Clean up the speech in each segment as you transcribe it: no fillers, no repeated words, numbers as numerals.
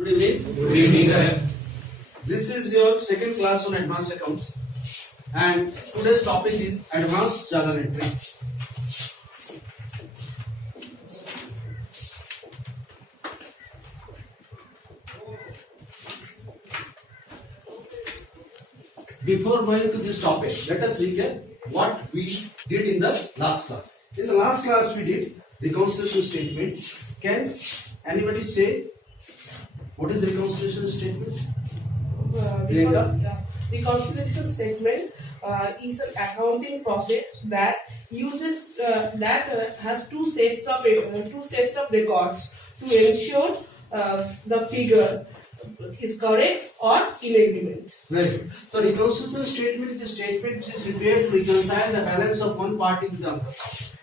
Good evening. Good evening, sir. This is your second class on advanced accounts, and today's topic is advanced journal entry. Before going to this topic, let us recap what we did in the last class. In the last class, we did reconciliation statement. Can anybody say what is reconciliation statement? Reconciliation statement is an accounting process that uses has two sets of records to ensure the figure is correct or in agreement. Very good. So reconciliation statement is a statement which is prepared to reconcile the balance of one party with the other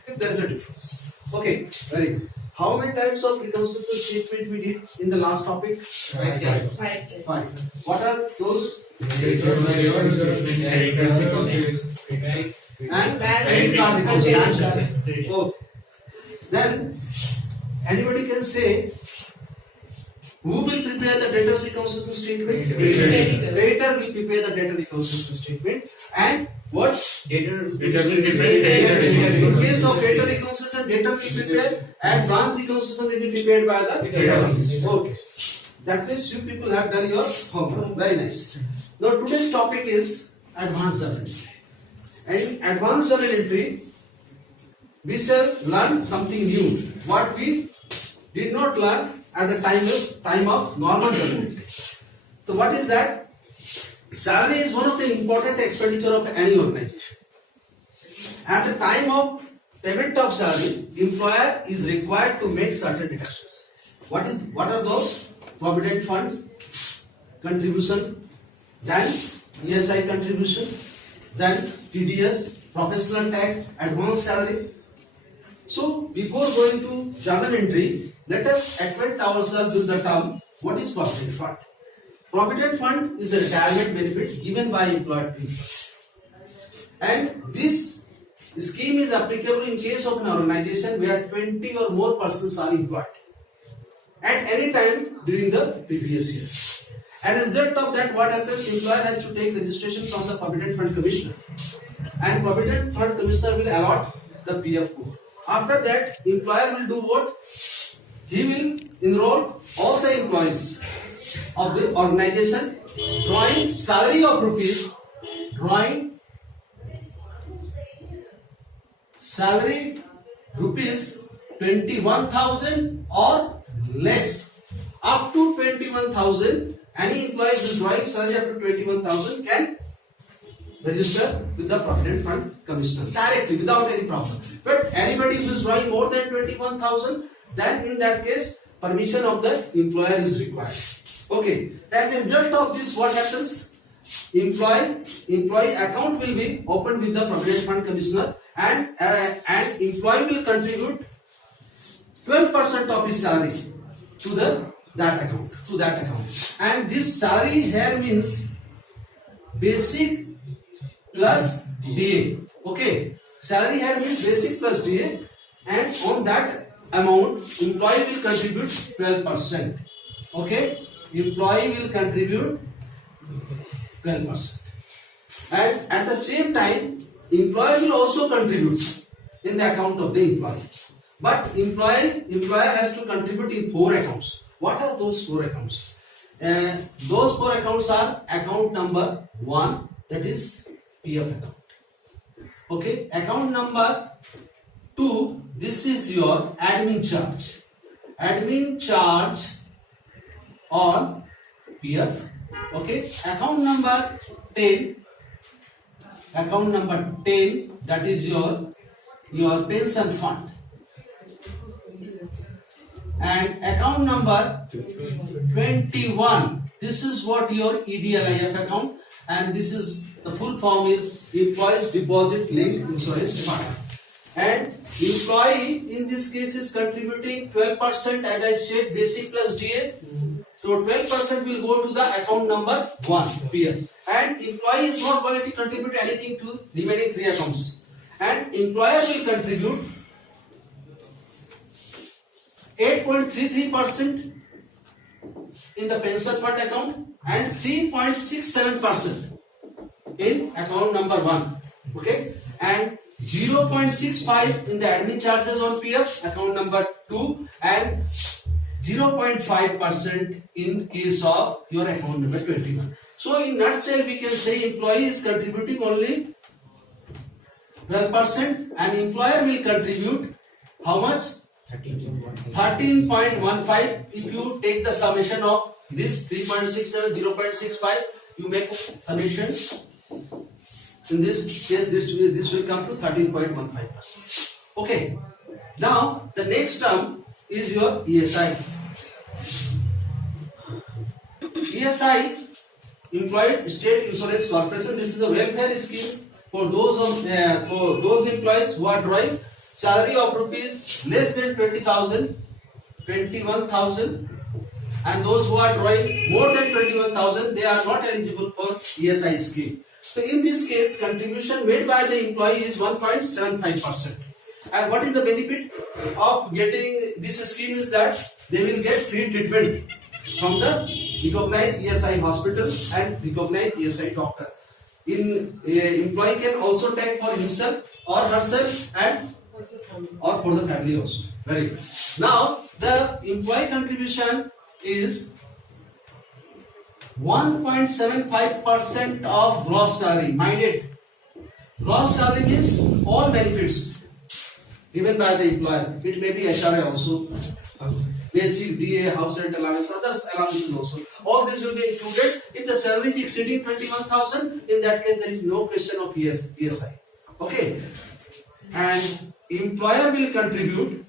if there is a difference. Okay, very good. How many types of reconciliation statement we did in the last topic? Five. What are those? And credit card reconciliation. Okay. Then anybody can say who will prepare the debtors reconciliation statement? Creditor will prepare the debtor reconciliation statement. And what? Debtor will prepare In case of debtor reconciliation, debtor will prepare and advance reconciliation will be prepared by the debtor. Okay. That means you people have done your homework. Very nice. Now today's topic is advanced journal entry. And in advanced journal entry, we shall learn something new. What we did not learn at the time of normal journal entry. So what is that? Salary is one of the important expenditure of any organization. At the time of payment of salary, employer is required to make certain deductions. What are those? Provident fund contribution, then ESI contribution, then TDS, professional tax, advance salary. So before going to journal entry, let us acquaint ourselves with the term what is provident fund. Provident fund is a retirement benefit given by employer to employee. And this scheme is applicable in case of an organization where 20 or more persons are employed at any time during the previous year. And as a result of that, what happens? Employer has to take registration from the Provident Fund Commissioner, and Provident Fund Commissioner will allot the PF code. After that, employer will do what? He will enroll all the employees of the organization, drawing salary of rupees, drawing salary rupees 21,000 or less. Up to 21,000, any employees who drawing salary up to 21,000 can register with the Provident Fund Commissioner directly without any problem. But anybody who is drawing more than 21,000, then in that case, permission of the employer is required. Okay. As a result of this, what happens? Employee account will be opened with the Provident Fund Commissioner, and employee will contribute 12% of his salary to that account. And this salary here means basic plus DA. Okay. Salary here means basic plus DA, and on that amount, employee will contribute 12%. Okay. Employee will contribute 12%. And at the same time, employer will also contribute in the account of the employee. But employer has to contribute in 4 accounts. What are those 4 accounts? Those 4 accounts are account number 1, that is PF account. Okay, account number 2, this is your admin charge. Admin charge on PF. Okay, account number 10, that is your pension fund. And account number 21, this is what your EDLIF account, and this is the full form is Employees Deposit Linked Insurance Fund. And employee in this case is contributing 12%, as I said, basic plus DA. So 12% will go to the account number 1 PF. And employee is not going to contribute anything to remaining 3 accounts. And employer will contribute 8.33% in the pension fund account and 3.67% in account number 1. Okay, and 0.65 in the admin charges on PF account number 2 and 0.5% in case of your account number 21. So in nutshell we can say employee is contributing only 12% and employer will contribute how much? 13.15. If you take the summation of this 3.67, 0.65, you make summation. In this case, this will come to 13.15%. Okay. Now the next term is your ESI. ESI, Employed State Insurance Corporation. This is a welfare scheme for those employees who are drawing salary of rupees less than 20,000, 21,000, and those who are drawing more than 21,000, they are not eligible for ESI scheme. So in this case, contribution made by the employee is 1.75%. And what is the benefit of getting this scheme is that they will get free treatment from the recognized ESI hospital and recognized ESI doctor. Employee can also take for himself or herself and or for the family also. Very good. Now the employee contribution is 1.75% of gross salary. Mind it, gross salary means all benefits given by the employer. It may be HRA also, basic DA, house rent allowance, others allowances also. All this will be included. If the salary is exceeding 21,000, in that case there is no question of ESI. Okay, and employer will contribute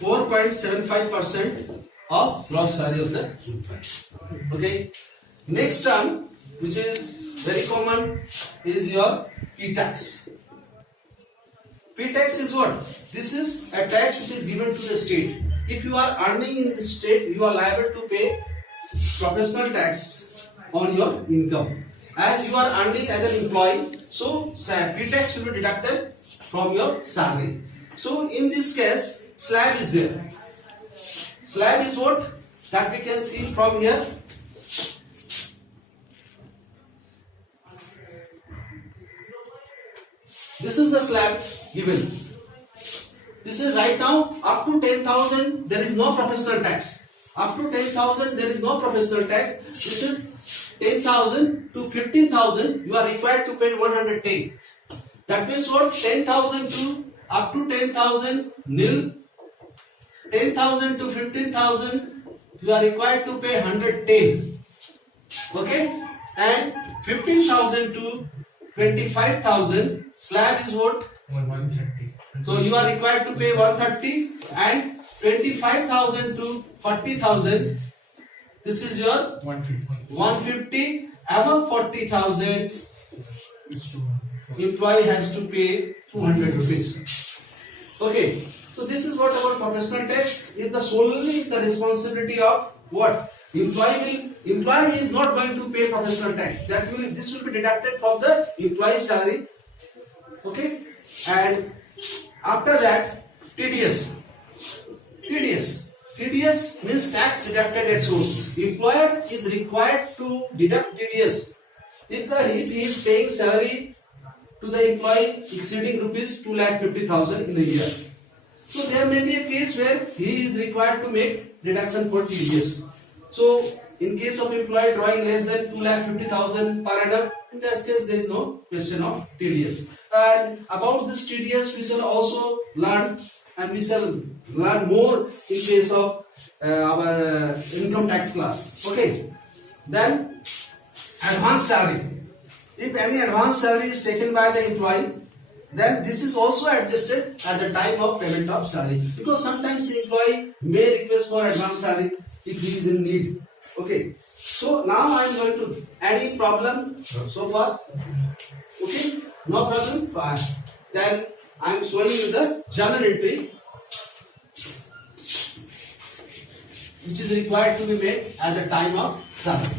4.75% of gross salary of the employee. Okay. Next term, which is very common, is your P-tax. P-tax is what? This is a tax which is given to the state. If you are earning in the state, you are liable to pay professional tax on your income. As you are earning as an employee, so P-tax will be deducted from your salary. So in this case, slab is there. Slab is what? That we can see from here. This is the slab given. This is right now up to 10,000 there is no professional tax. Up to 10,000 there is no professional tax. This is 10,000 to 15,000 you are required to pay 110. That means what? 10,000 to up to 10,000 nil. 10,000 to 15,000 you are required to pay 110. Okay, and 15,000 to 25,000 slab is what? 130. So you are required to pay 130, and 25,000 to 40,000 this is your 150. Above 40,000 employee has to pay 200 rupees. Okay, so this is what our professional tax is. The solely the responsibility of what? Employer is not going to pay professional tax. This will be deducted from the employee's salary. Okay, and after that TDS means tax deducted at source. Employer is required to deduct TDS if he is paying salary to the employee exceeding rupees 2,50,000 in a year. So there may be a case where he is required to make deduction for TDS. So in case of employee drawing less than 2,50,000 per annum, in that case there is no question of TDS. And about this TDS we shall also learn, and we shall learn more in case of our income tax class. Okay. Then advance salary. If any advance salary is taken by the employee, then this is also adjusted at the time of payment of salary, because sometimes the employee may request for advance salary if he is in need. Okay, so now I am going to any problem so far. Okay, no problem. Fine. Then I am showing you the journal entry which is required to be made at the time of salary.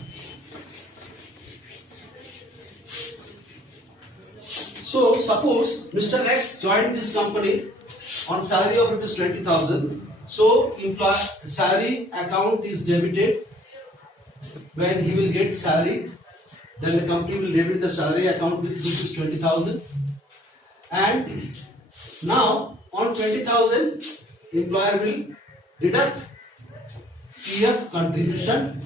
So suppose Mr. X joined this company on salary of rupees 20,000. So salary account is debited when he will get salary. Then the company will debit the salary account with rupees 20,000. And now on 20,000, employer will deduct PF contribution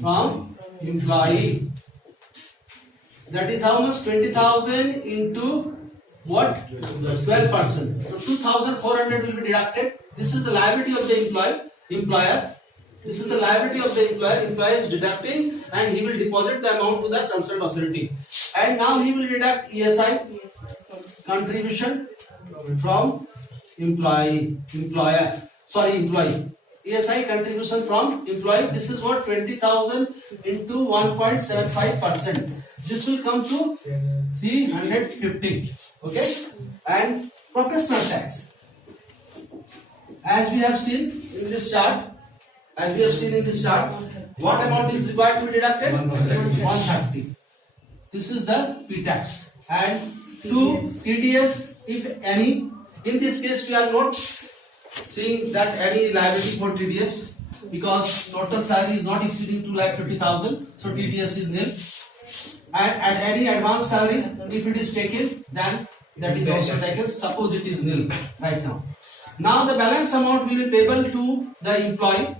from employee. That is how much? 20,000 into what? 12%. So 2,400 will be deducted. This is the liability of the employer. This is the liability of the employer. Employer is deducting and he will deposit the amount to the concerned authority. And now he will deduct ESI contribution from employee. ESI contribution from employee. This is what? 20,000 into 1.75%. This will come to 350. Okay. And professional tax. As we have seen in this chart, what amount is required to be deducted? 130. This is the P-tax. And 2 TDS, if any. In this case, we are not seeing that any liability for TDS because total salary is not exceeding 2,50,000. So TDS is nil. And any advance salary, if it is taken, then that is also taken. Suppose it is nil right now. Now the balance amount will be payable to the employee.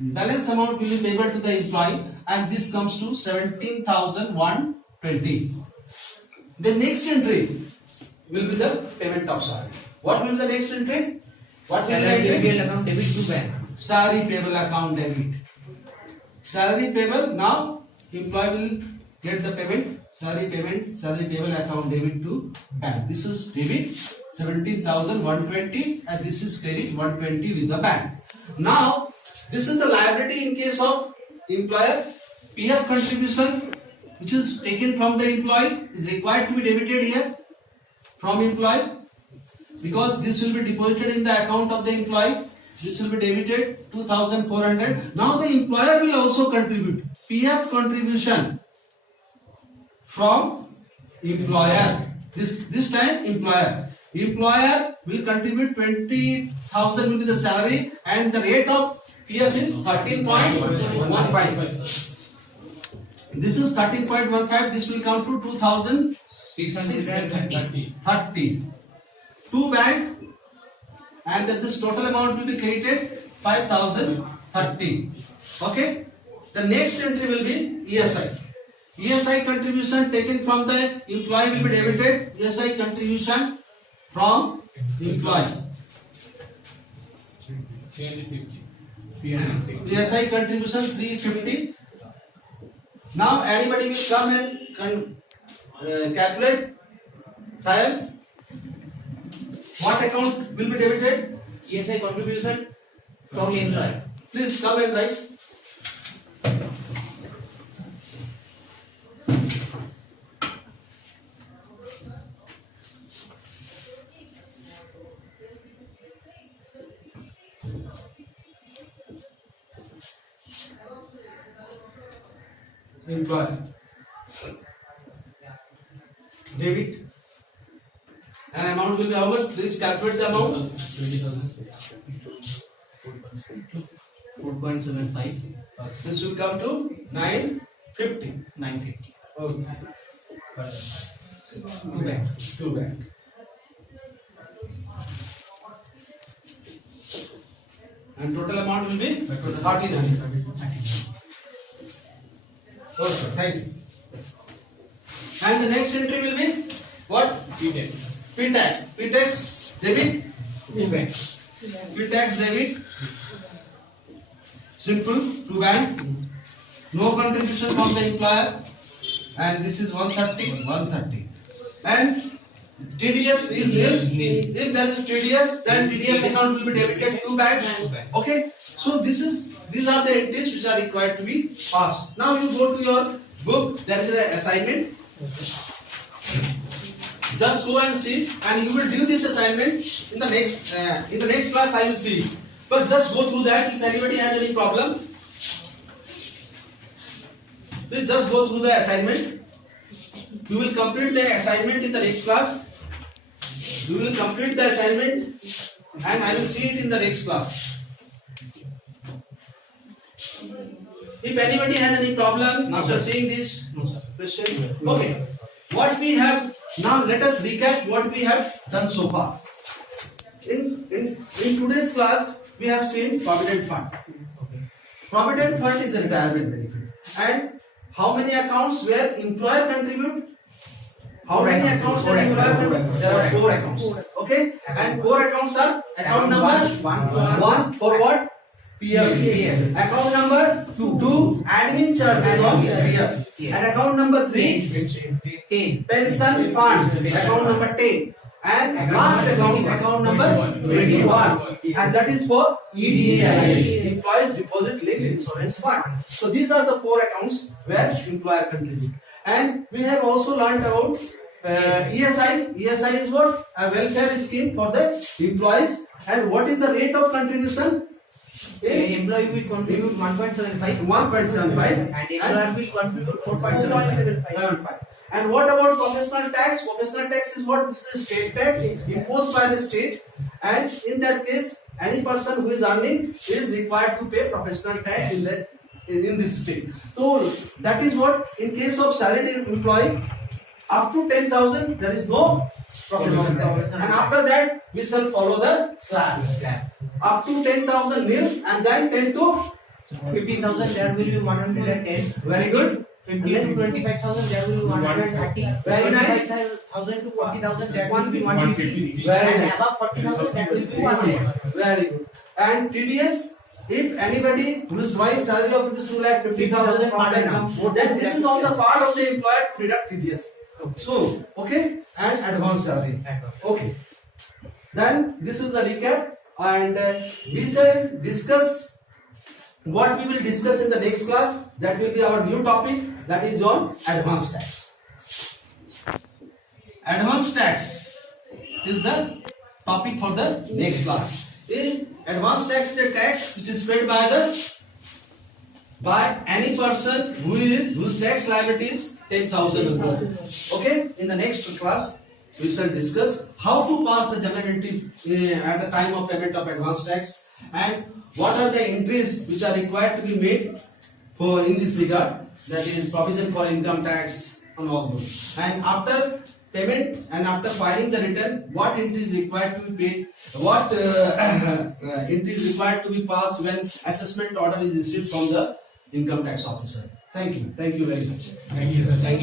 Balance amount will be payable to the employee, and this comes to 17,120. The next entry will be the payment of salary. What will be the next entry? What will be the entry? Account debit to bank. Salary payable account debit. Salary payable, now employee will get the payment. Salary payable account debit to bank. This is debit 17,120 and this is credit 120 with the bank. Now this is the liability in case of employer. PF contribution which is taken from the employee is required to be debited here from employee because this will be deposited in the account of the employee. This will be debited 2,400. Now the employer will also contribute PF contribution from employer. This time employer will contribute 20,000 will be the salary and the rate of PF is 13.15. This is 13.15. This will come to 2,630. To bank, and this total amount will be credited 5,030. Okay. The next entry will be ESI. ESI contribution taken from the employee will be debited. ESI contribution from employee. 350. ESI contribution 350. Now anybody will come and calculate. Sahil, what account will be debited? ESI contribution from employer. Please come and write. Employer debit and amount will be how much? Please calculate the amount. 4.75. This will come to 950. 950. Okay. To bank. To bank. And total amount will be 1,300. Okay, thank you. And the next entry will be what? P-tax. P-tax debit. To bank. P-tax debit. Simple to bank. No contribution from the employer. And this is 130. And TDS is nil. If there is TDS, then TDS account will be debited to bank. Okay. So these are the entries which are required to be passed. Now you go to your book. There is an assignment. Just go and see, and you will do this assignment in the next class. I will see. But just go through that. If anybody has any problem, please just go through the assignment. You will complete the assignment in the next class. You will complete the assignment and I will see it in the next class. If anybody has any problem No, after sir. seeing this No, sir. question, okay. What we have now, let us recap what we have done so far. In today's class, we have seen provident fund. Provident fund is a retirement benefit. And how many accounts where employer contribute? How Four many accounts. accounts Four where employer accounts. contribute? There are 4 accounts. Okay? And 4 accounts are account number one for what? PF. Account number 2 admin charges on PF. And account number 3 pension fund. Account number 10. And last account number 21. And that is for EDA, Employees Deposit Linked Insurance Fund. So these are the 4 accounts where employer contribute. And we have also learned about ESI. ESI is what? A welfare scheme for the employees. And what is the rate of contribution? The employee will contribute 1.75 1.75 and employer will contribute 4.75. 4.75. And what about professional tax? Professional tax is what? This is state tax imposed by the state, and in that case, any person who is earning is required to pay professional tax in this state. So that is what, in case of salaried employee, up to 10,000 there is no professional tax, and after that we shall follow the slab. Up to 10,000 nil, and then 10 to 15,000 there will be 110. very good. 50 to 25,000 there will be 130. Very nice. 25,000 to 40,000 that will be 150. Very And nice. above 40,000 that will be 100. Very good. And TDS, if anybody whose drawing salary of rupees 2,50,000 per annum, then this is on the part of the employer to deduct TDS. So, okay, and advance salary. Okay. Then this is a recap, and we shall discuss what we will discuss in the next class. That will be our new topic, that is on advance tax. Advance tax is the topic for the next class. Advance tax is a tax which is paid by any person whose tax liability is 10,000 or more. Okay, in the next class we shall discuss how to pass the journal entry at the time of payment of advance tax, and what are the entries which are required to be made for in this regard, that is provision for income tax and all those. And after payment and after filing the return, what entry is required to be paid, what entry is required to be passed when assessment order is received from the income tax officer. Thank you very much. Thank you, sir. Thank you.